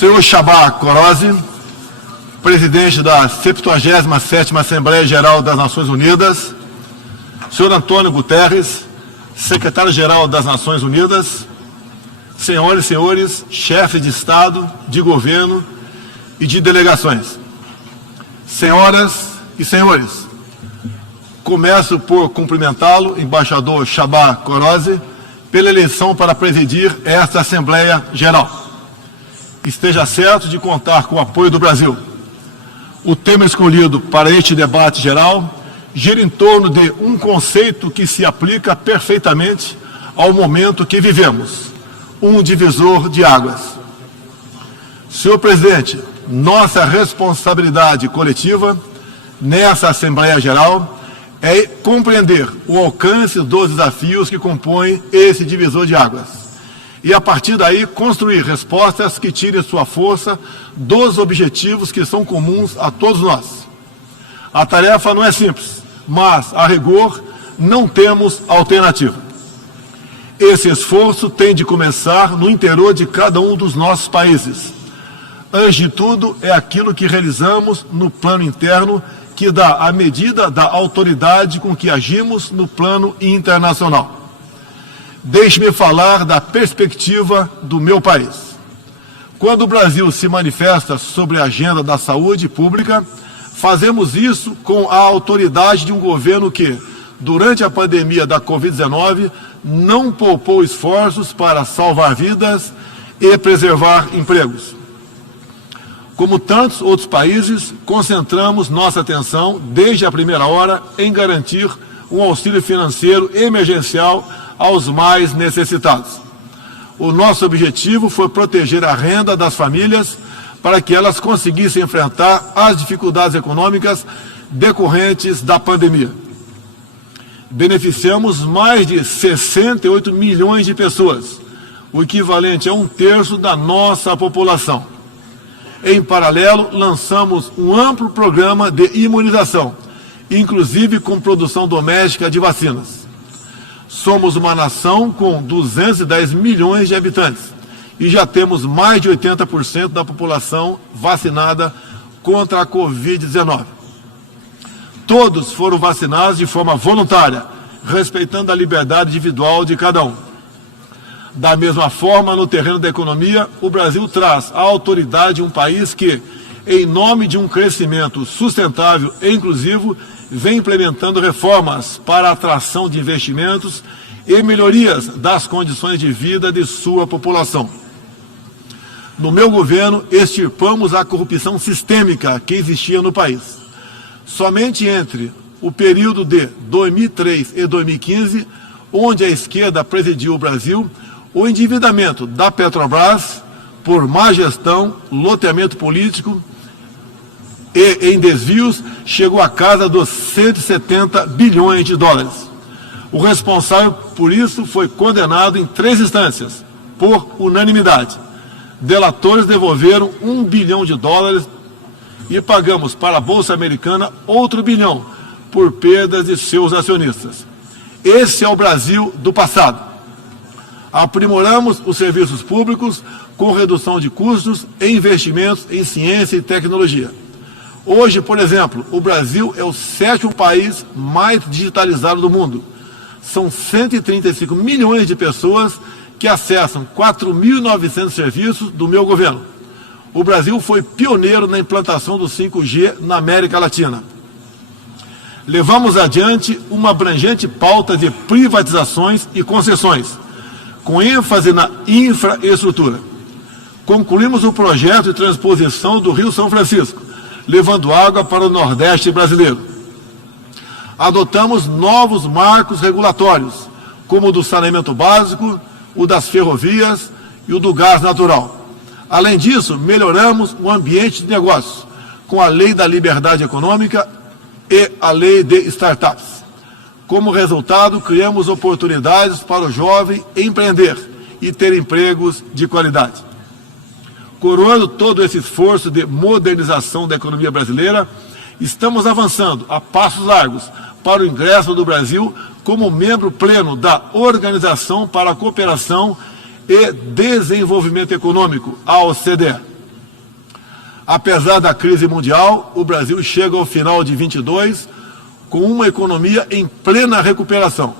Senhor Csaba Kőrösi, presidente da 77ª Assembleia Geral das Nações Unidas, senhor Antônio Guterres, secretário-geral das Nações Unidas, senhoras e senhores, chefes de Estado, de governo e de delegações. Senhoras e senhores, começo por cumprimentá-lo, embaixador Csaba Kőrösi, pela eleição para presidir esta Assembleia Geral. Esteja certo de contar com o apoio do Brasil. O tema escolhido para este debate geral gira em torno de um conceito que se aplica perfeitamente ao momento que vivemos, um divisor de águas. Senhor presidente, nossa responsabilidade coletiva nessa Assembleia Geral é compreender o alcance dos desafios que compõem esse divisor de águas e, a partir daí, construir respostas que tirem sua força dos objetivos que são comuns a todos nós. A tarefa não é simples, mas, a rigor, não temos alternativa. Esse esforço tem de começar no interior de cada um dos nossos países. Antes de tudo, é aquilo que realizamos no plano interno que dá a medida da autoridade com que agimos no plano internacional. Deixe-me falar da perspectiva do meu país. Quando o Brasil se manifesta sobre a agenda da saúde pública, fazemos isso com a autoridade de um governo que, durante a pandemia da Covid-19, não poupou esforços para salvar vidas e preservar empregos. Como tantos outros países, concentramos nossa atenção, desde a primeira hora, em garantir um auxílio financeiro emergencial aos mais necessitados. O nosso objetivo foi proteger a renda das famílias para que elas conseguissem enfrentar as dificuldades econômicas decorrentes da pandemia. Beneficiamos mais de 68 milhões de pessoas, o equivalente a 1/3 da nossa população. Em paralelo, lançamos um amplo programa de imunização, inclusive com produção doméstica de vacinas. Somos uma nação com 210 milhões de habitantes e já temos mais de 80% da população vacinada contra a Covid-19. Todos foram vacinados de forma voluntária, respeitando a liberdade individual de cada um. Da mesma forma, no terreno da economia, o Brasil traz a autoridade de um país que, em nome de um crescimento sustentável e inclusivo, vem implementando reformas para a atração de investimentos e melhorias das condições de vida de sua população. No meu governo, extirpamos a corrupção sistêmica que existia no país. Somente entre o período de 2003 e 2015, onde a esquerda presidiu o Brasil, o endividamento da Petrobras, por má gestão, loteamento político e em desvios, chegou à casa dos 170 bilhões de dólares. O responsável por isso foi condenado em 3 instâncias, por unanimidade. Delatores devolveram $1 bilhão e pagamos para a Bolsa Americana outro $1 bilhão por perdas de seus acionistas. Esse é o Brasil do passado. Aprimoramos os serviços públicos com redução de custos e investimentos em ciência e tecnologia. Hoje, por exemplo, o Brasil é o 7º país mais digitalizado do mundo. São 135 milhões de pessoas que acessam 4.900 serviços do meu governo. O Brasil foi pioneiro na implantação do 5G na América Latina. Levamos adiante uma abrangente pauta de privatizações e concessões, com ênfase na infraestrutura. Concluímos o projeto de transposição do Rio São Francisco, levando água para o Nordeste brasileiro. Adotamos novos marcos regulatórios, como o do saneamento básico, o das ferrovias e o do gás natural. Além disso, melhoramos o ambiente de negócios, com a Lei da Liberdade Econômica e a Lei de Startups. Como resultado, criamos oportunidades para o jovem empreender e ter empregos de qualidade. Coroando todo esse esforço de modernização da economia brasileira, estamos avançando a passos largos para o ingresso do Brasil como membro pleno da Organização para a Cooperação e Desenvolvimento Econômico, a OCDE. Apesar da crise mundial, o Brasil chega ao final de 22 com uma economia em plena recuperação.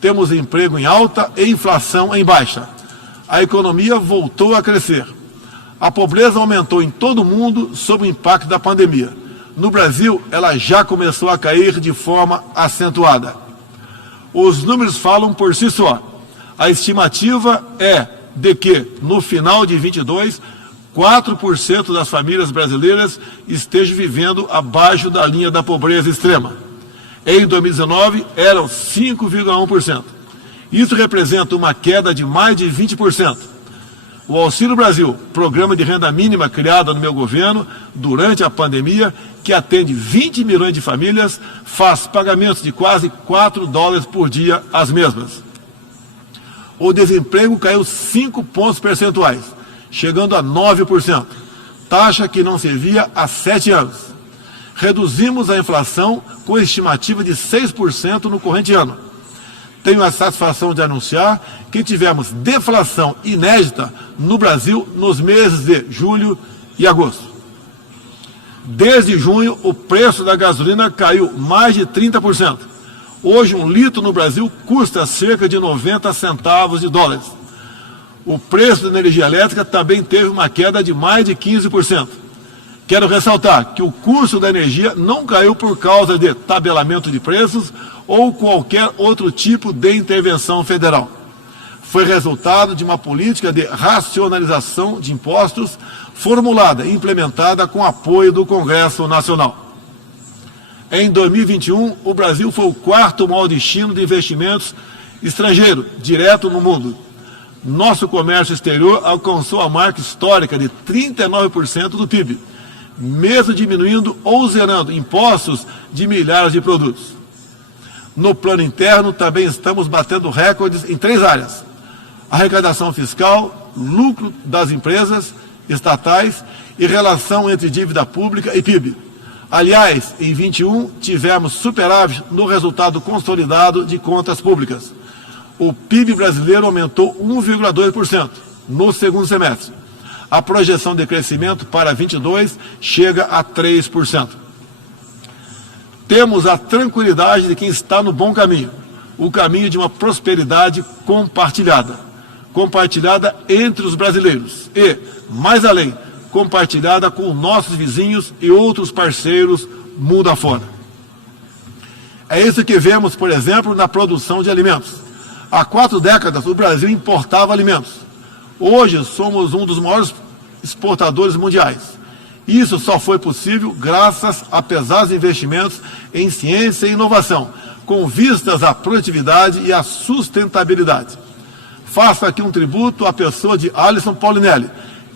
Temos emprego em alta e inflação em baixa. A economia voltou a crescer. A pobreza aumentou em todo o mundo sob o impacto da pandemia. No Brasil, ela já começou a cair de forma acentuada. Os números falam por si só. A estimativa é de que, no final de 22, 4% das famílias brasileiras estejam vivendo abaixo da linha da pobreza extrema. Em 2019, eram 5,1%. Isso representa uma queda de mais de 20%. O Auxílio Brasil, programa de renda mínima criado no meu governo durante a pandemia, que atende 20 milhões de famílias, faz pagamentos de quase $4 por dia às mesmas. O desemprego caiu 5 pontos percentuais, chegando a 9%, taxa que não se via há 7 anos. Reduzimos a inflação com estimativa de 6% no corrente ano. Tenho a satisfação de anunciar que tivemos deflação inédita no Brasil nos meses de julho e agosto. Desde junho, o preço da gasolina caiu mais de 30%. Hoje, um litro no Brasil custa cerca de 90 centavos de dólares. O preço da energia elétrica também teve uma queda de mais de 15%. Quero ressaltar que o custo da energia não caiu por causa de tabelamento de preços ou qualquer outro tipo de intervenção federal. Foi resultado de uma política de racionalização de impostos formulada e implementada com apoio do Congresso Nacional. Em 2021, o Brasil foi o quarto maior destino de investimentos estrangeiros direto no mundo. Nosso comércio exterior alcançou a marca histórica de 39% do PIB, mesmo diminuindo ou zerando impostos de milhares de produtos. No plano interno, também estamos batendo recordes em 3 áreas: arrecadação fiscal, lucro das empresas estatais e relação entre dívida pública e PIB. Aliás, em 21, tivemos superávit no resultado consolidado de contas públicas. O PIB brasileiro aumentou 1,2% no segundo semestre. A projeção de crescimento para 22 chega a 3%. Temos a tranquilidade de quem está no bom caminho, o caminho de uma prosperidade compartilhada. Compartilhada entre os brasileiros e, mais além, compartilhada com nossos vizinhos e outros parceiros mundo afora. É isso que vemos, por exemplo, na produção de alimentos. Há 4 décadas, o Brasil importava alimentos. Hoje, somos um dos maiores exportadores mundiais. Isso só foi possível graças a pesados investimentos em ciência e inovação, com vistas à produtividade e à sustentabilidade. Faço aqui um tributo à pessoa de Alisson Paulinelli,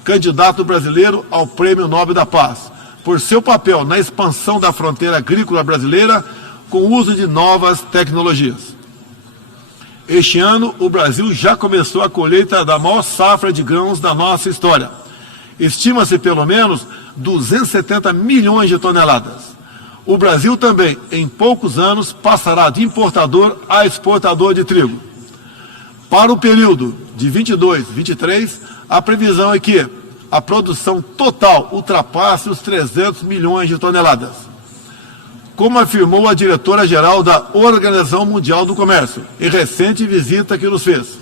candidato brasileiro ao Prêmio Nobel da Paz, por seu papel na expansão da fronteira agrícola brasileira com o uso de novas tecnologias. Este ano, o Brasil já começou a colheita da maior safra de grãos da nossa história. Estima-se pelo menos 270 milhões de toneladas. O Brasil também, em poucos anos, passará de importador a exportador de trigo. Para o período de 22-23, a previsão é que a produção total ultrapasse os 300 milhões de toneladas. Como afirmou a diretora-geral da Organização Mundial do Comércio, em recente visita que nos fez,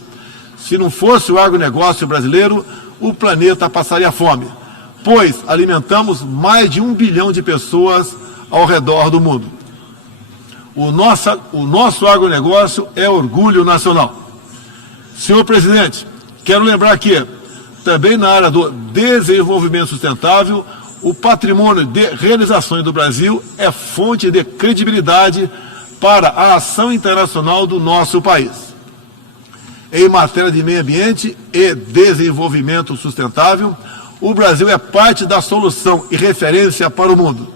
se não fosse o agronegócio brasileiro, o planeta passaria fome, pois alimentamos mais de 1 bilhão de pessoas ao redor do mundo. O nosso agronegócio é orgulho nacional. Senhor presidente, quero lembrar que, também na área do desenvolvimento sustentável, o patrimônio de realizações do Brasil é fonte de credibilidade para a ação internacional do nosso país. Em matéria de meio ambiente e desenvolvimento sustentável, o Brasil é parte da solução e referência para o mundo.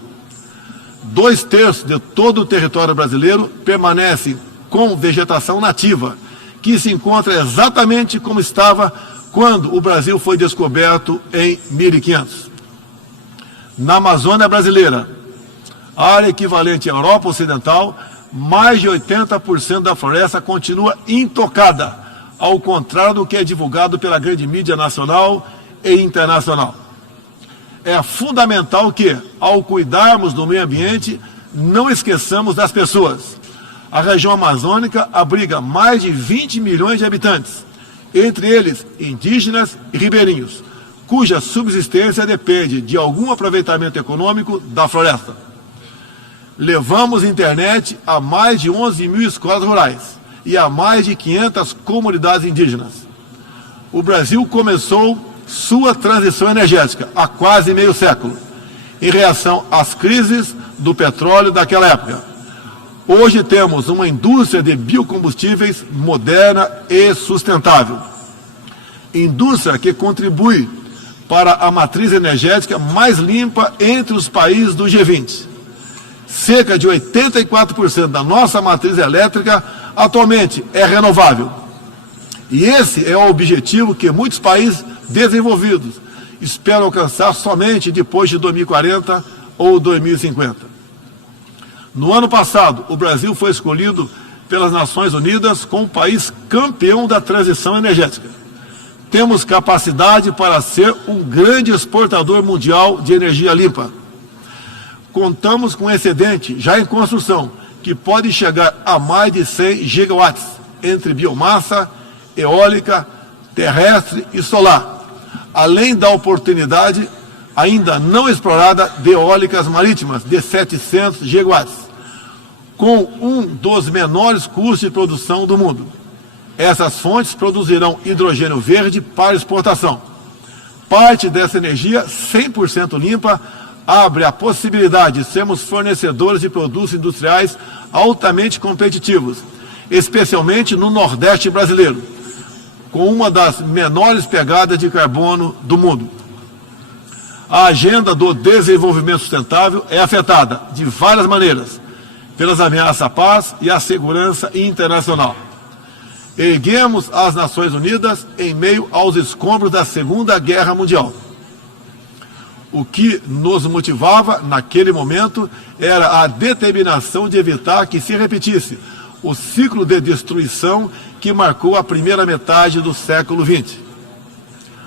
2/3 de todo o território brasileiro permanece com vegetação nativa, que se encontra exatamente como estava quando o Brasil foi descoberto em 1500. Na Amazônia brasileira, área equivalente à Europa Ocidental, mais de 80% da floresta continua intocada, ao contrário do que é divulgado pela grande mídia nacional e internacional. é fundamental que, ao cuidarmos do meio ambiente, não esqueçamos das pessoas. A região amazônica abriga mais de 20 milhões de habitantes, entre eles indígenas e ribeirinhos, cuja subsistência depende de algum aproveitamento econômico da floresta. Levamos internet a mais de 11 mil escolas rurais e a mais de 500 comunidades indígenas. O Brasil começou sua transição energética há quase meio século, em reação às crises do petróleo daquela época. Hoje temos uma indústria de biocombustíveis moderna e sustentável. Indústria que contribui para a matriz energética mais limpa entre os países do G20. Cerca de 84% da nossa matriz elétrica atualmente é renovável. E esse é o objetivo que muitos países desenvolvidos esperam alcançar somente depois de 2040 ou 2050. No ano passado, o Brasil foi escolhido pelas Nações Unidas como o país campeão da transição energética. Temos capacidade para ser um grande exportador mundial de energia limpa. Contamos com um excedente já em construção, que pode chegar a mais de 100 gigawatts, entre biomassa, eólica, terrestre e solar, além da oportunidade ainda não explorada de eólicas marítimas de 700 gigawatts, com um dos menores custos de produção do mundo. Essas fontes produzirão hidrogênio verde para exportação. Parte dessa energia 100% limpa abre a possibilidade de sermos fornecedores de produtos industriais altamente competitivos, especialmente no Nordeste brasileiro, com uma das menores pegadas de carbono do mundo. A agenda do desenvolvimento sustentável é afetada de várias maneiras pelas ameaças à paz e à segurança internacional. Erguemos as Nações Unidas em meio aos escombros da Segunda Guerra Mundial. O que nos motivava naquele momento era a determinação de evitar que se repetisse o ciclo de destruição que marcou a primeira metade do século XX.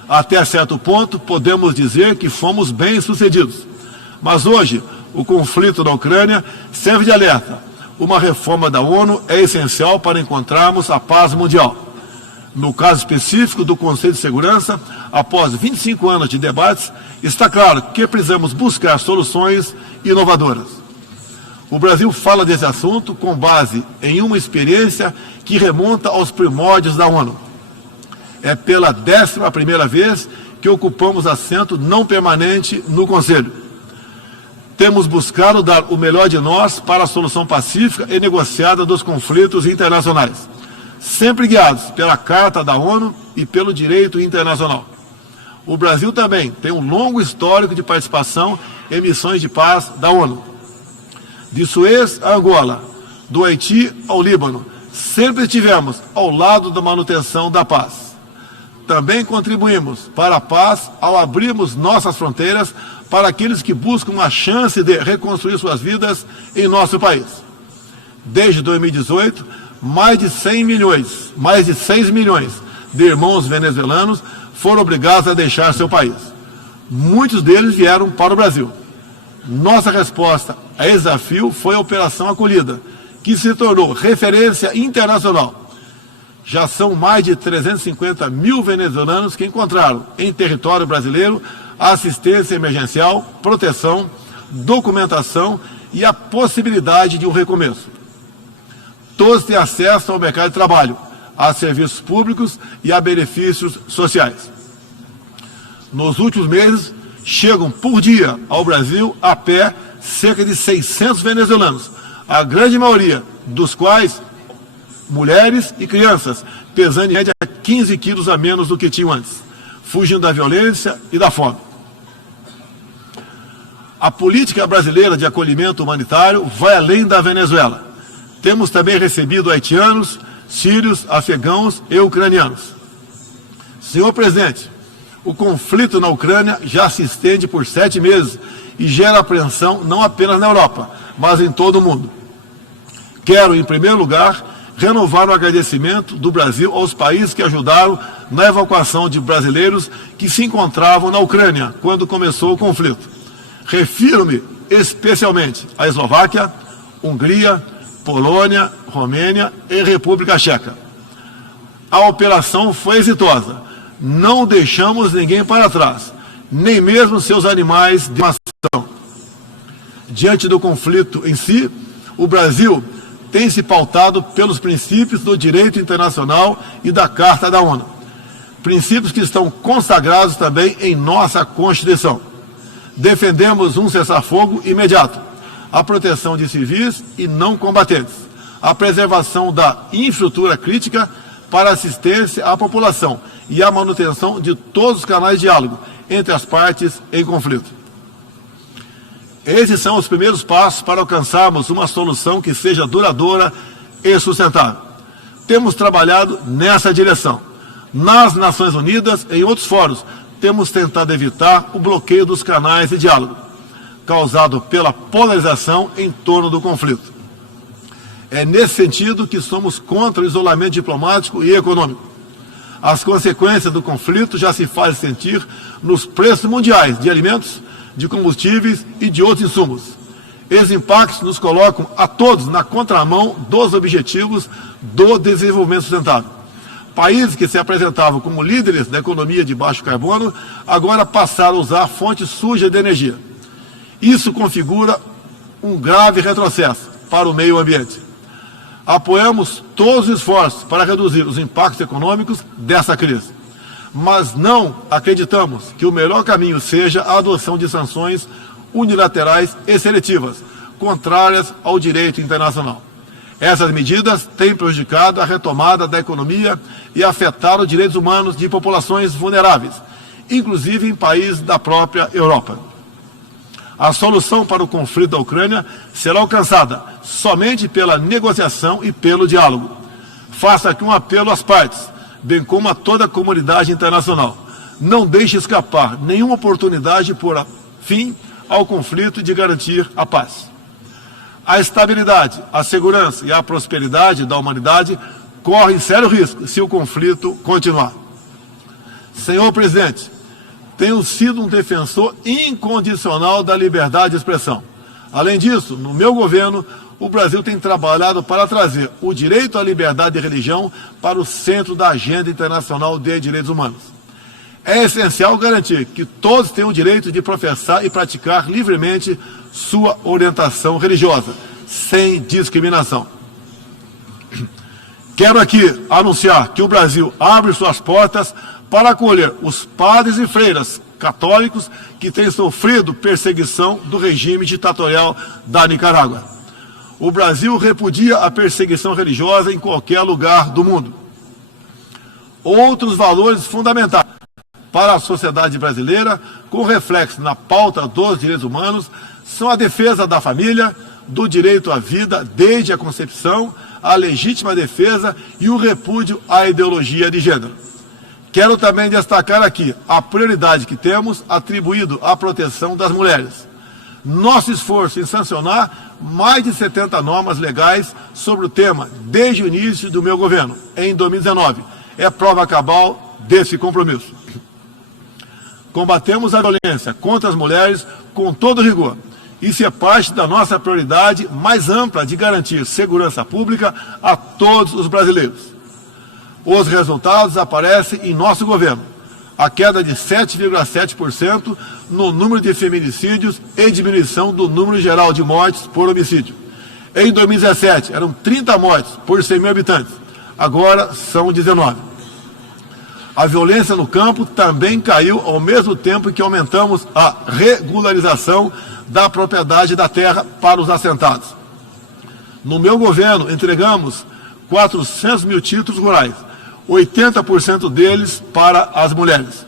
Até certo ponto, podemos dizer que fomos bem-sucedidos. Mas hoje, o conflito na Ucrânia serve de alerta. Uma reforma da ONU é essencial para encontrarmos a paz mundial. No caso específico do Conselho de Segurança, após 25 anos de debates, está claro que precisamos buscar soluções inovadoras. O Brasil fala desse assunto com base em uma experiência que remonta aos primórdios da ONU. É pela 11ª vez que ocupamos assento não permanente no Conselho. Temos buscado dar o melhor de nós para a solução pacífica e negociada dos conflitos internacionais, sempre guiados pela Carta da ONU e pelo direito internacional. O Brasil também tem um longo histórico de participação em missões de paz da ONU. De Suez a Angola, do Haiti ao Líbano, sempre estivemos ao lado da manutenção da paz. Também contribuímos para a paz ao abrirmos nossas fronteiras para aqueles que buscam a chance de reconstruir suas vidas em nosso país. Desde 2018, mais de 6 milhões de irmãos venezuelanos foram obrigados a deixar seu país. Muitos deles vieram para o Brasil. Nossa resposta a esse desafio foi a Operação Acolhida, que se tornou referência internacional. Já são mais de 350 mil venezuelanos que encontraram em território brasileiro assistência emergencial, proteção, documentação e a possibilidade de um recomeço. Todos têm acesso ao mercado de trabalho, a serviços públicos e a benefícios sociais. Nos últimos meses, chegam por dia ao Brasil a pé cerca de 600 venezuelanos, a grande maioria dos quais mulheres e crianças, pesando em média 15 quilos a menos do que tinham antes, fugindo da violência e da fome. A política brasileira de acolhimento humanitário vai além da Venezuela. Temos também recebido haitianos, sírios, afegãos e ucranianos. Senhor presidente, o conflito na Ucrânia já se estende por 7 meses e gera apreensão não apenas na Europa, mas em todo o mundo. Quero, em primeiro lugar, renovar o agradecimento do Brasil aos países que ajudaram na evacuação de brasileiros que se encontravam na Ucrânia quando começou o conflito. Refiro-me especialmente à Eslováquia, Hungria, Polônia, Romênia e República Tcheca. A operação foi exitosa. Não deixamos ninguém para trás, nem mesmo seus animais de estimação. Diante do conflito em si, o Brasil tem se pautado pelos princípios do direito internacional e da Carta da ONU. Princípios que estão consagrados também em nossa Constituição. Defendemos um cessar-fogo imediato, a proteção de civis e não combatentes, a preservação da infraestrutura crítica para assistência à população e a manutenção de todos os canais de diálogo entre as partes em conflito. Esses são os primeiros passos para alcançarmos uma solução que seja duradoura e sustentável. Temos trabalhado nessa direção. Nas Nações Unidas e em outros fóruns, temos tentado evitar o bloqueio dos canais de diálogo, causado pela polarização em torno do conflito. É nesse sentido que somos contra o isolamento diplomático e econômico. As consequências do conflito já se fazem sentir nos preços mundiais de alimentos, de combustíveis e de outros insumos. Esses impactos nos colocam a todos na contramão dos objetivos do desenvolvimento sustentável. Países que se apresentavam como líderes da economia de baixo carbono, agora passaram a usar fontes sujas de energia. Isso configura um grave retrocesso para o meio ambiente. Apoiamos todos os esforços para reduzir os impactos econômicos dessa crise, mas não acreditamos que o melhor caminho seja a adoção de sanções unilaterais e seletivas, contrárias ao direito internacional. Essas medidas têm prejudicado a retomada da economia e afetado os direitos humanos de populações vulneráveis, inclusive em países da própria Europa. A solução para o conflito da Ucrânia será alcançada somente pela negociação e pelo diálogo. Faço aqui um apelo às partes, bem como a toda a comunidade internacional. Não deixe escapar nenhuma oportunidade de pôr fim ao conflito e de garantir a paz. A estabilidade, a segurança e a prosperidade da humanidade correm sério risco se o conflito continuar. Senhor presidente, tenho sido um defensor incondicional da liberdade de expressão. Além disso, no meu governo, o Brasil tem trabalhado para trazer o direito à liberdade de religião para o centro da agenda internacional de direitos humanos. É essencial garantir que todos tenham o direito de professar e praticar livremente sua orientação religiosa, sem discriminação. Quero aqui anunciar que o Brasil abre suas portas para acolher os padres e freiras católicos que têm sofrido perseguição do regime ditatorial da Nicarágua. O Brasil repudia a perseguição religiosa em qualquer lugar do mundo. Outros valores fundamentais para a sociedade brasileira, com reflexo na pauta dos direitos humanos, são a defesa da família, do direito à vida desde a concepção, a legítima defesa e o repúdio à ideologia de gênero. Quero também destacar aqui a prioridade que temos atribuído à proteção das mulheres. Nosso esforço em sancionar mais de 70 normas legais sobre o tema desde o início do meu governo, em 2019, é prova cabal desse compromisso. Combatemos a violência contra as mulheres com todo rigor. Isso é parte da nossa prioridade mais ampla de garantir segurança pública a todos os brasileiros. Os resultados aparecem em nosso governo. A queda de 7,7% no número de feminicídios e diminuição do número geral de mortes por homicídio. Em 2017, eram 30 mortes por 100 mil habitantes. Agora são 19. A violência no campo também caiu ao mesmo tempo que aumentamos a regularização da propriedade da terra para os assentados. No meu governo, entregamos 400 mil títulos rurais, 80% deles para as mulheres.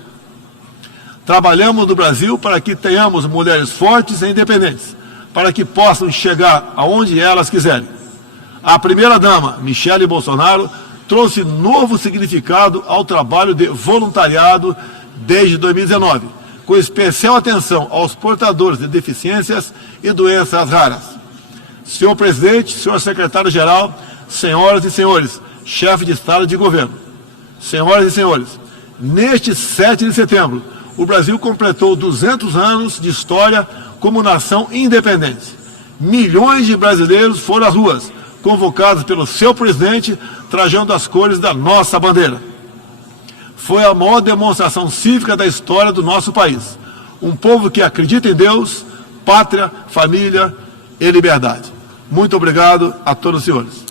Trabalhamos no Brasil para que tenhamos mulheres fortes e independentes, para que possam chegar aonde elas quiserem. A primeira-dama, Michele Bolsonaro, trouxe novo significado ao trabalho de voluntariado desde 2019, com especial atenção aos portadores de deficiências e doenças raras. Senhor presidente, senhor secretário-geral, senhoras e senhores, chefe de Estado e de governo, senhoras e senhores, Neste 7 de setembro, o Brasil completou 200 anos de história como nação independente. Milhões de brasileiros foram às ruas, convocados pelo seu presidente, trajando as cores da nossa bandeira. Foi a maior demonstração cívica da história do nosso país. Um povo que acredita em Deus, pátria, família e liberdade. Muito obrigado a todos os senhores.